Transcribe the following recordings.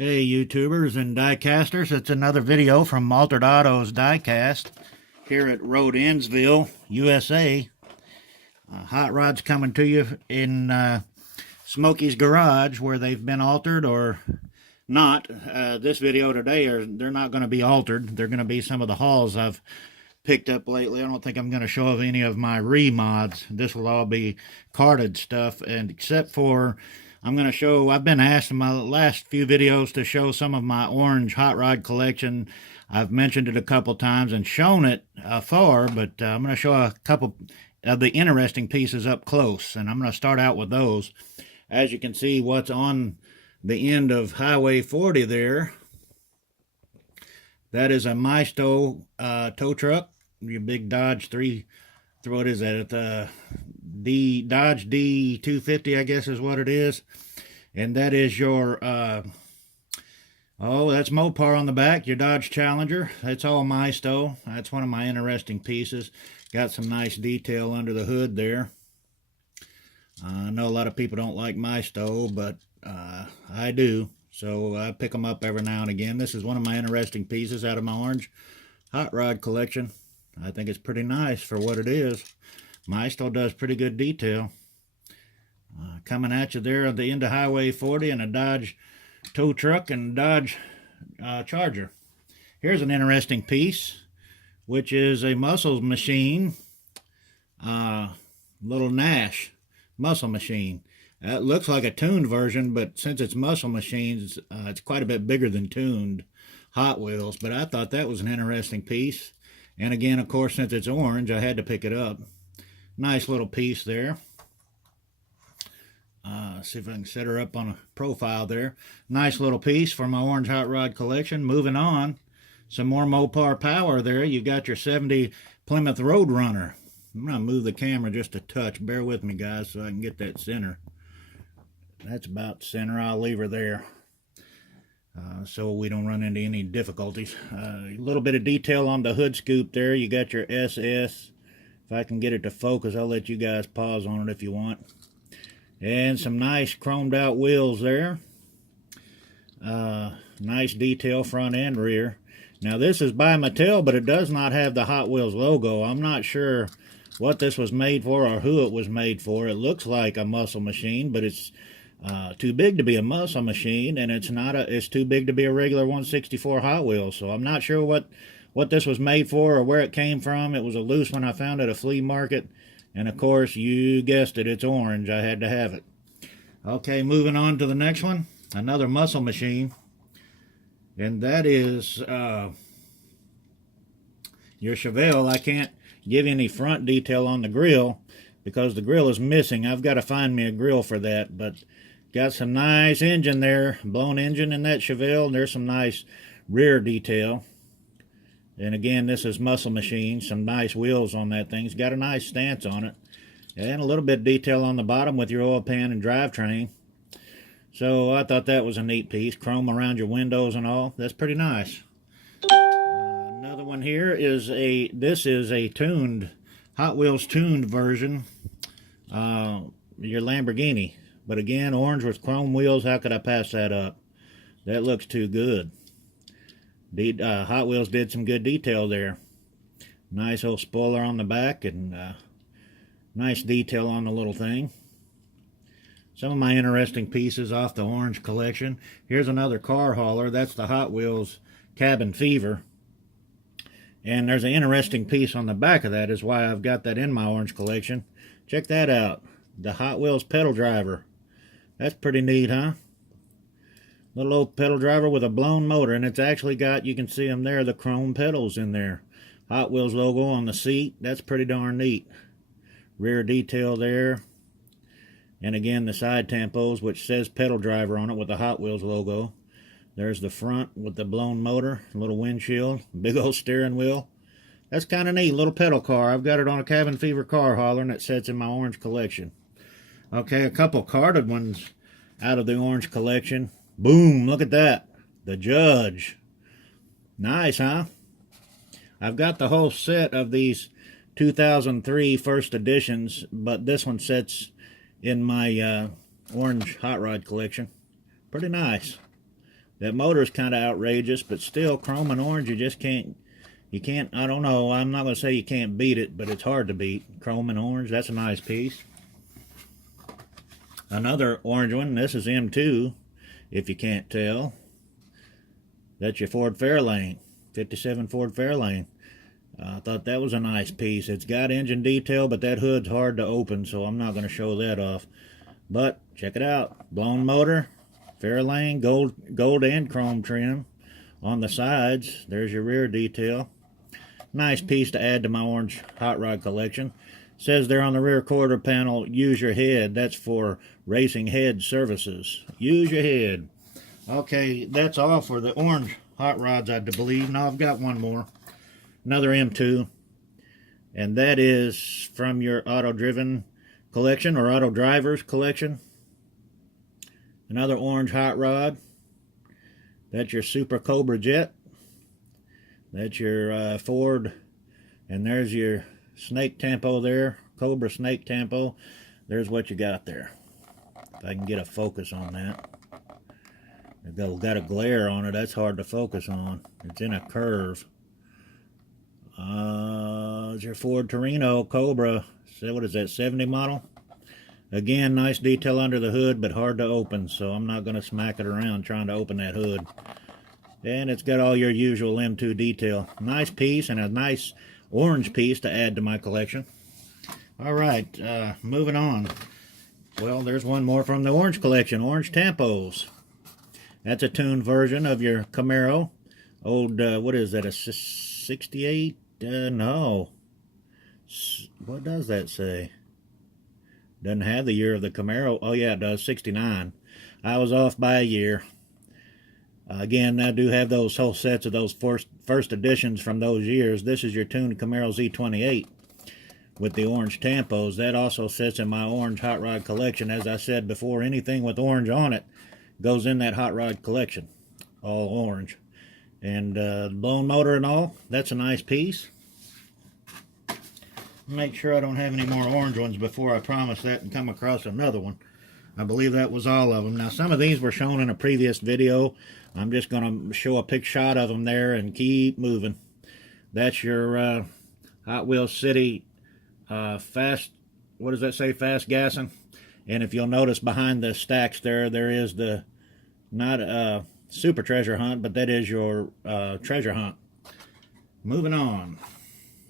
Hey YouTubers and diecasters, it's another video from ALTRD AUTOS DIECAST here at Road Ennsville, USA. Hot rods coming to you in Smokeys Garage where they've been altered or not. This video today, they're not going to be altered. They're going to be some of the hauls I've picked up lately. I don't think I'm going to show any of my remods. This will all be carded stuff, and except for I'm going to show, I've been asked in my last few videos to show some of my orange hot rod collection. I've mentioned it a couple times and shown it afar, but I'm going to show a couple of the interesting pieces up close, and I'm going to start out with those. As you can see, what's on the end of Highway 40 there, that is a Maisto tow truck, your big Dodge what is that? Dodge D250, I guess is what it is. And that is your, that's Mopar on the back, your Dodge Challenger. That's all Maisto. That's one of my interesting pieces. Got some nice detail under the hood there. I know a lot of people don't like Maisto, but I do. So I pick them up every now and again. This is one of my interesting pieces out of my orange hot rod collection. I think it's pretty nice for what it is. Maisto does pretty good detail. Coming at you there at the end of Highway 40 in a Dodge tow truck and Dodge Charger. Here's an interesting piece, which is a muscle machine, little Nash muscle machine. It looks like a tuned version, but since it's muscle machines, it's quite a bit bigger than tuned Hot Wheels. But I thought that was an interesting piece. And again, of course, since it's orange, I had to pick it up. Nice little piece there. See if I can set her up on a profile there. Nice little piece for my orange hot rod collection. Moving on, some more Mopar power there. You got your 70 Plymouth Roadrunner. I'm going to move the camera just a touch. Bear with me, guys, so I can get that center. That's about center. I'll leave her there so we don't run into any difficulties. A little bit of detail on the hood scoop there. You got your SS. If I can get it to focus, I'll let you guys pause on it if you want. And some nice chromed out wheels there. Nice detail front and rear. Now this is by Mattel, but it does not have the Hot Wheels logo. I'm not sure what this was made for or who it was made for. It looks like a muscle machine, but it's too big to be a muscle machine, and it's too big to be a regular 164 Hot Wheels. So I'm not sure what this was made for or where it came from. It was a loose one I found at a flea market. And of course, you guessed it, it's orange. I had to have it. Okay, moving on to the next one. Another muscle machine. And that is your Chevelle. I can't give you any front detail on the grill because the grill is missing. I've got to find me a grill for that. But got some nice engine there. Blown engine in that Chevelle. And there's some nice rear detail. And again, this is muscle machine. Some nice wheels on that thing. It's got a nice stance on it. And a little bit of detail on the bottom with your oil pan and drivetrain. So I thought that was a neat piece. Chrome around your windows and all. That's pretty nice. Another one here is this is a tuned, Hot Wheels tuned version. Your Lamborghini. But again, orange with chrome wheels. How could I pass that up? That looks too good. Hot Wheels did some good detail there. Nice old spoiler on the back and nice detail on the little thing. Some of my interesting pieces off the orange collection. Here's another car hauler. That's the Hot Wheels Cabin Fever. And there's an interesting piece on the back of that is why I've got that in my orange collection. Check that out. The Hot Wheels pedal driver. That's pretty neat, huh? Little old pedal driver with a blown motor, and it's actually got, you can see them there, the chrome pedals in there. Hot Wheels logo on the seat. That's pretty darn neat. Rear detail there. And again, the side tampos, which says pedal driver on it with the Hot Wheels logo. There's the front with the blown motor, little windshield, big old steering wheel. That's kind of neat, little pedal car. I've got it on a Cabin Fever car hauler, and it sits in my orange collection. Okay, a couple carded ones out of the orange collection. Boom, look at that. The Judge. Nice, huh? I've got the whole set of these 2003 first editions, but this one sits in my orange hot rod collection. Pretty nice. That motor is kind of outrageous, but still, chrome and orange, you can't, I don't know, I'm not going to say you can't beat it, but it's hard to beat. Chrome and orange, that's a nice piece. Another orange one, this is M2, if you can't tell. That's your Ford Fairlane, 57 Ford Fairlane. I thought that was a nice piece. It's got engine detail, but that hood's hard to open, so I'm not going to show that off. But check it out. Blown motor, Fairlane, gold and chrome trim on the sides. There's your rear detail. Nice piece to add to my orange hot rod collection. Says there on the rear quarter panel, use your head. That's for racing head services. Use your head. Okay, that's all for the orange hot rods, I believe. Now I've got one more. Another M2, and that is from your auto driven collection or auto drivers collection. Another orange hot rod. That's your Super Cobra Jet. That's your Ford, and there's your snake tempo there, Cobra snake tempo. There's what you got there. If I can get a focus on that. I've got a glare on it, that's hard to focus on. It's in a curve. It's your Ford Torino Cobra, so what is that, 70 model? Again, nice detail under the hood, but hard to open, so I'm not going to smack it around trying to open that hood. And it's got all your usual M2 detail. Nice piece, and a nice orange piece to add to my collection. Alright, moving on. Well, there's one more from the orange collection, orange tampos. That's a tuned version of your Camaro. Old, what is that, a 68? No. What does that say? Doesn't have the year of the Camaro. Oh yeah, it does, 69. I was off by a year. Again, I do have those whole sets of those first editions from those years. This is your tuned Camaro Z28 with the orange tampos. That also sits in my orange hot rod collection. As I said before, anything with orange on it goes in that hot rod collection. All orange. And blown motor and all, that's a nice piece. Make sure I don't have any more orange ones before I promise that and come across another one. I believe that was all of them. Now, some of these were shown in a previous video. I'm just going to show a pic shot of them there and keep moving. That's your Hot Wheels City fast, what does that say, fast gassing? And if you'll notice behind the stacks there is the, not Super Treasure Hunt, but that is your Treasure Hunt. Moving on.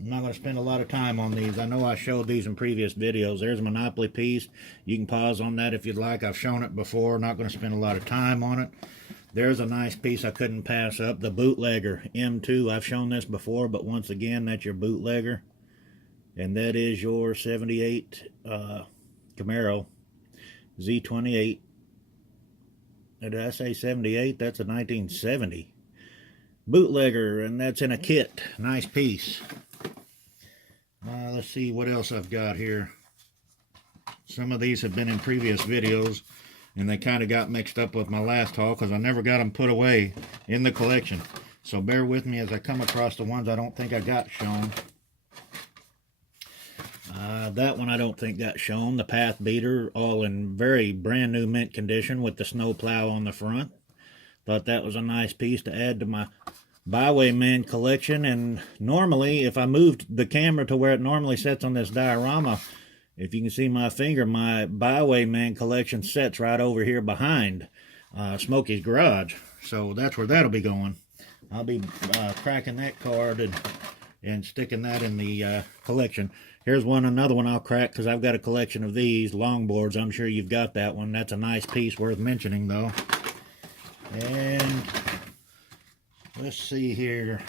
I'm not going to spend a lot of time on these. I know I showed these in previous videos. There's a Monopoly piece. You can pause on that if you'd like. I've shown it before. Not going to spend a lot of time on it. There's a nice piece I couldn't pass up. The Bootlegger M2. I've shown this before, but once again, that's your Bootlegger. And that is your 78 Camaro Z28. Did I say 78? That's a 1970 Bootlegger, and that's in a kit. Nice piece. Let's see what else I've got here. Some of these have been in previous videos, and they kind of got mixed up with my last haul because I never got them put away in the collection. So bear with me as I come across the ones I don't think I got shown. That one I don't think got shown. The Path Beater, all in very brand new mint condition with the snow plow on the front. Thought that was a nice piece to add to my Bywayman collection. And normally, if I moved the camera to where it normally sits on this diorama, if you can see my finger, my Bywayman collection sits right over here behind Smokeys Garage. So that's where that'll be going. I'll be cracking that card and sticking that in the collection. Here's another one I'll crack because I've got a collection of these longboards. I'm sure you've got that one. That's a nice piece worth mentioning, though. And let's see here.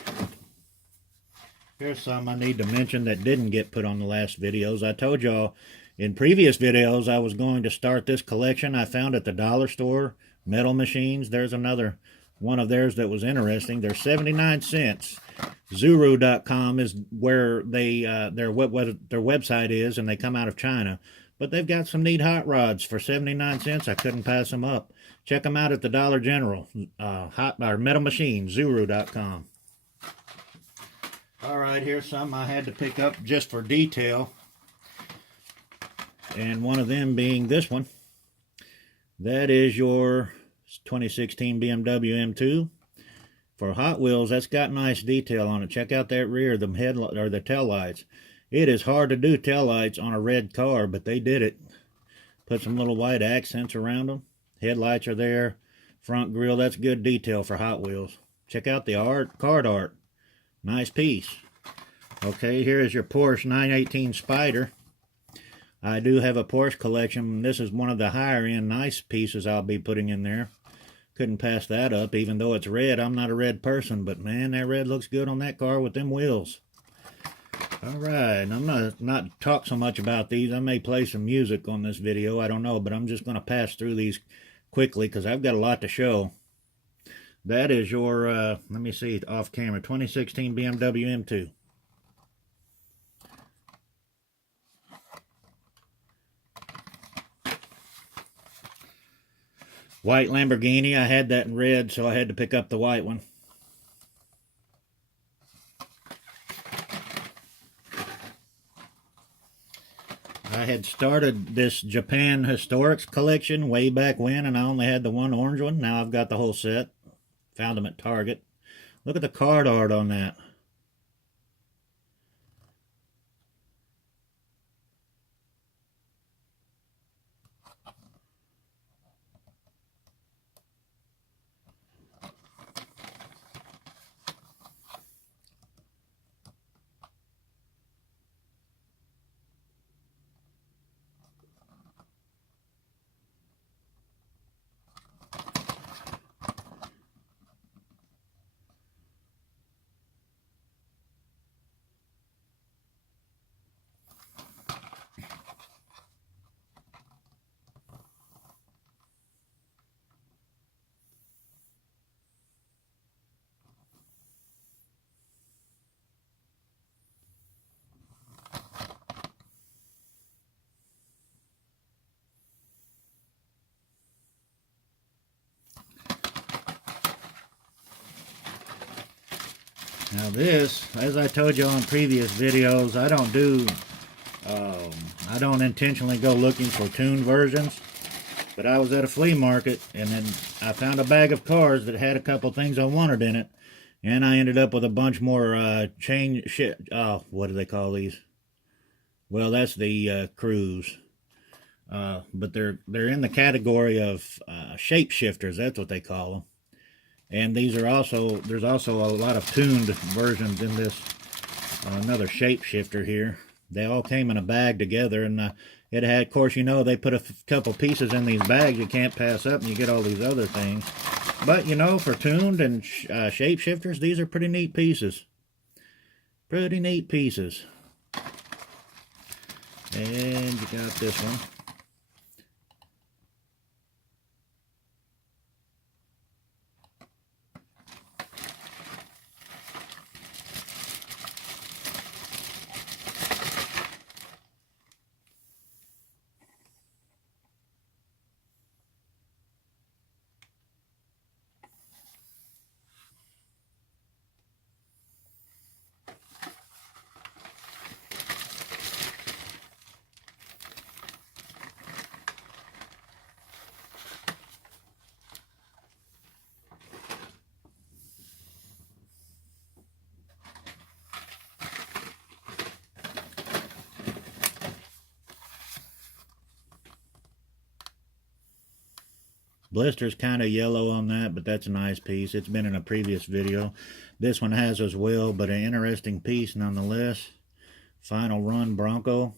Here's some I need to mention that didn't get put on the last videos. I told y'all in previous videos I was going to start this collection I found at the dollar store, metal machines. There's another one of theirs that was interesting. They're 79 cents. Zuru.com is where they their website is, and they come out of China. But they've got some neat hot rods for 79 cents. I couldn't pass them up. Check them out at the Dollar General. Metal Machine, Zuru.com. All right, here's some I had to pick up just for detail. And one of them being this one. That is your 2016 BMW M2. For Hot Wheels, that's got nice detail on it. Check out that rear, the headlight or the tail lights. It is hard to do tail lights on a red car, but they did it. Put some little white accents around them. Headlights are there. Front grille, that's good detail for Hot Wheels. Check out the card art. Nice piece. Okay, here is your Porsche 918 Spider. I do have a Porsche collection. This is one of the higher end nice pieces I'll be putting in there. Couldn't pass that up, even though it's red. I'm not a red person, but man, that red looks good on that car with them wheels. Alright, I'm not talk so much about these. I may play some music on this video, I don't know, but I'm just going to pass through these quickly because I've got a lot to show. That is your, let me see, off camera, 2016 BMW M2. White Lamborghini, I had that in red, so I had to pick up the white one. I had started this Japan Historics collection way back when, and I only had the one orange one. Now I've got the whole set. Found them at Target. Look at the card art on that. Now this, as I told you on previous videos, I don't intentionally go looking for tuned versions, but I was at a flea market and then I found a bag of cars that had a couple things I wanted in it, and I ended up with a bunch more what do they call these? Well, that's the Cruise, but they're in the category of shapeshifters. That's what they call them. And these are also, there's also a lot of tuned versions in this, another shapeshifter here. They all came in a bag together, and it had, of course, you know, they put a couple pieces in these bags you can't pass up, and you get all these other things. But, you know, for tuned and shapeshifters, these are pretty neat pieces. Pretty neat pieces. And you got this one. Blister's kind of yellow on that, but that's a nice piece. It's been in a previous video. This one has as well, but an interesting piece nonetheless. Final Run Bronco.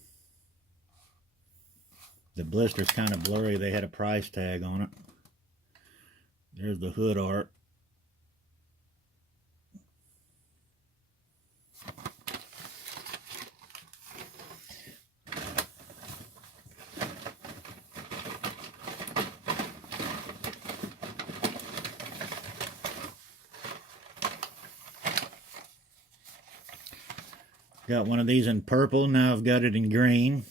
The blister's kind of blurry. They had a price tag on it. There's the hood art. Got one of these in purple, now I've got it in green.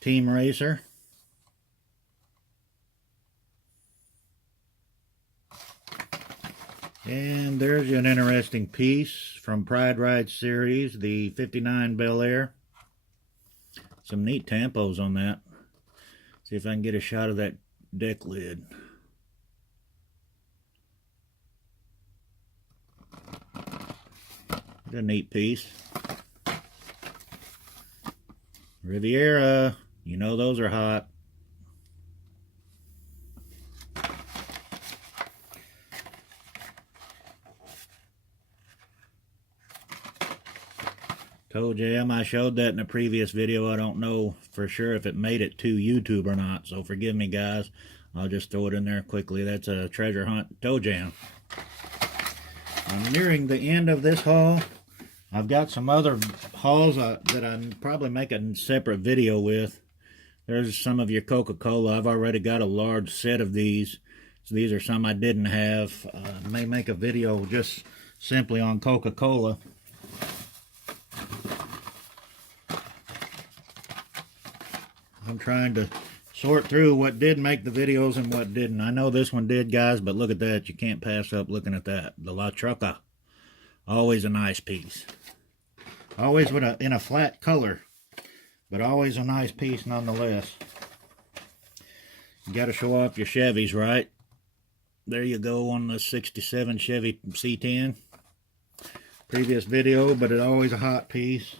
Team Racer. And there's an interesting piece from Pride Ride series, the 59 Bel Air. Some neat tampos on that. See if I can get a shot of that deck lid. A neat piece. Riviera, you know those are hot. Toe jam, I showed that in a previous video. I don't know for sure if it made it to YouTube or not, so forgive me guys. I'll just throw it in there quickly. That's a treasure hunt toe jam. I'm nearing the end of this haul. I've got some other hauls that I'll probably make a separate video with. There's some of your Coca-Cola. I've already got a large set of these. So these are some I didn't have. I may make a video just simply on Coca-Cola. I'm trying to sort through what did make the videos and what didn't. I know this one did, guys, but look at that. You can't pass up looking at that. The La Truca. Always a nice piece. Always in a flat color, but always a nice piece nonetheless. You got to show off your Chevys, right? There you go on the 67 Chevy C10. Previous video, but it's always a hot piece.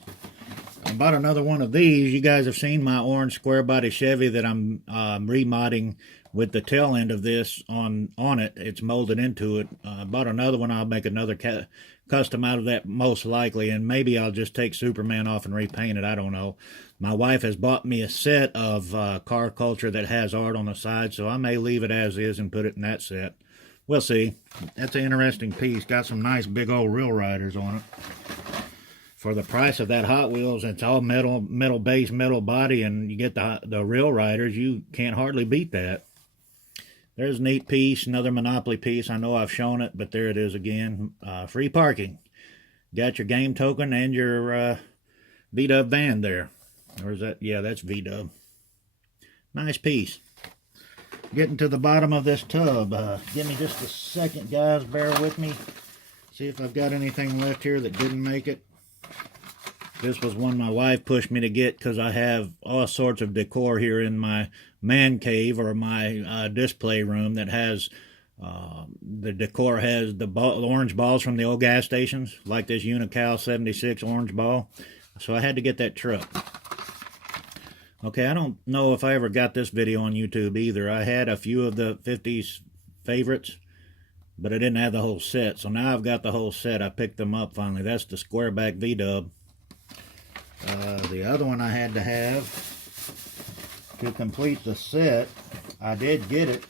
I bought another one of these. You guys have seen my orange square body Chevy that I'm remodding with the tail end of this on it. It's molded into it. I bought another one. I'll make another custom out of that most likely, and maybe I'll just take Superman off and repaint it. I don't know. My wife has bought me a set of Car Culture that has art on the side, so I may leave it as is and put it in that set. We'll see. That's an interesting piece. Got some nice big old Real Riders on it. For the price of that Hot Wheels, it's all metal base, metal body, and you get the Real Riders. You can't hardly beat that. There's a neat piece, another Monopoly piece. I know I've shown it, but there it is again. Free parking. Got your game token and your V-Dub van there. Or is that? Yeah, that's V-Dub. Nice piece. Getting to the bottom of this tub. Give me just a second, guys. Bear with me. See if I've got anything left here that didn't make it. This was one my wife pushed me to get because I have all sorts of decor here in my man cave or my display room that has, the decor has the orange balls from the old gas stations, like this Unical 76 orange ball. So I had to get that truck. Okay, I don't know if I ever got this video on YouTube either. I had a few of the 50s favorites, but I didn't have the whole set. So now I've got the whole set. I picked them up finally. That's the square back V-Dub. The other one I had to have to complete the set, I did get it.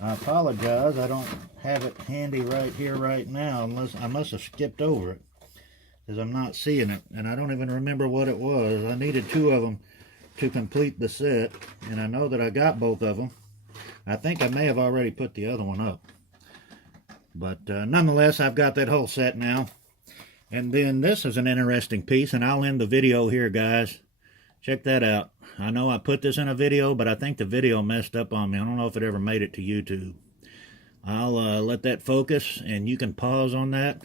I apologize, I don't have it handy right here right now, unless I must have skipped over it because I'm not seeing it, and I don't even remember what it was. I needed two of them to complete the set, and I know that I got both of them. I think I may have already put the other one up, but nonetheless, I've got that whole set now. And then this is an interesting piece, and I'll end the video here, guys. Check that out. I know I put this in a video, but I think the video messed up on me. I don't know if it ever made it to YouTube. I'll let that focus, and you can pause on that.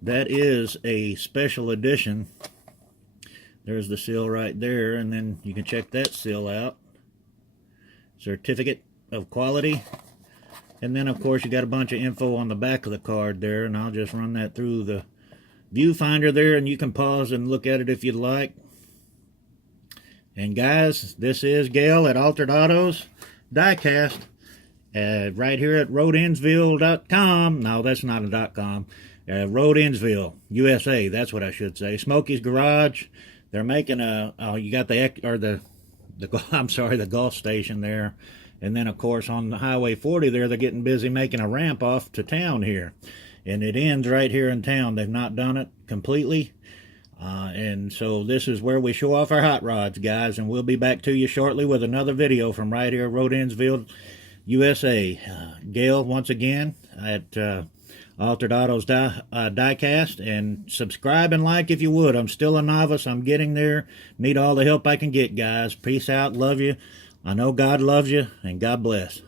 That is a special edition. There's the seal right there, and then you can check that seal out. Certificate of quality. And then, of course, you got a bunch of info on the back of the card there, and I'll just run that through the viewfinder there, and you can pause and look at it if you'd like. And guys, this is Gail at Altered Autos Diecast, right here at roadinsville.com. No, that's not a .com. Roadinsville, USA. That's what I should say. Smokeys Garage. They're making a. You got the Gulf station there, and then of course on the Highway 40 there, they're getting busy making a ramp off to town here. And it ends right here in town. They've not done it completely. And so this is where we show off our hot rods, guys. And we'll be back to you shortly with another video from right here, Roadinsville, USA. Gail, once again, at Altered Autos Diecast. And subscribe and like if you would. I'm still a novice. I'm getting there. Need all the help I can get, guys. Peace out. Love you. I know God loves you. And God bless.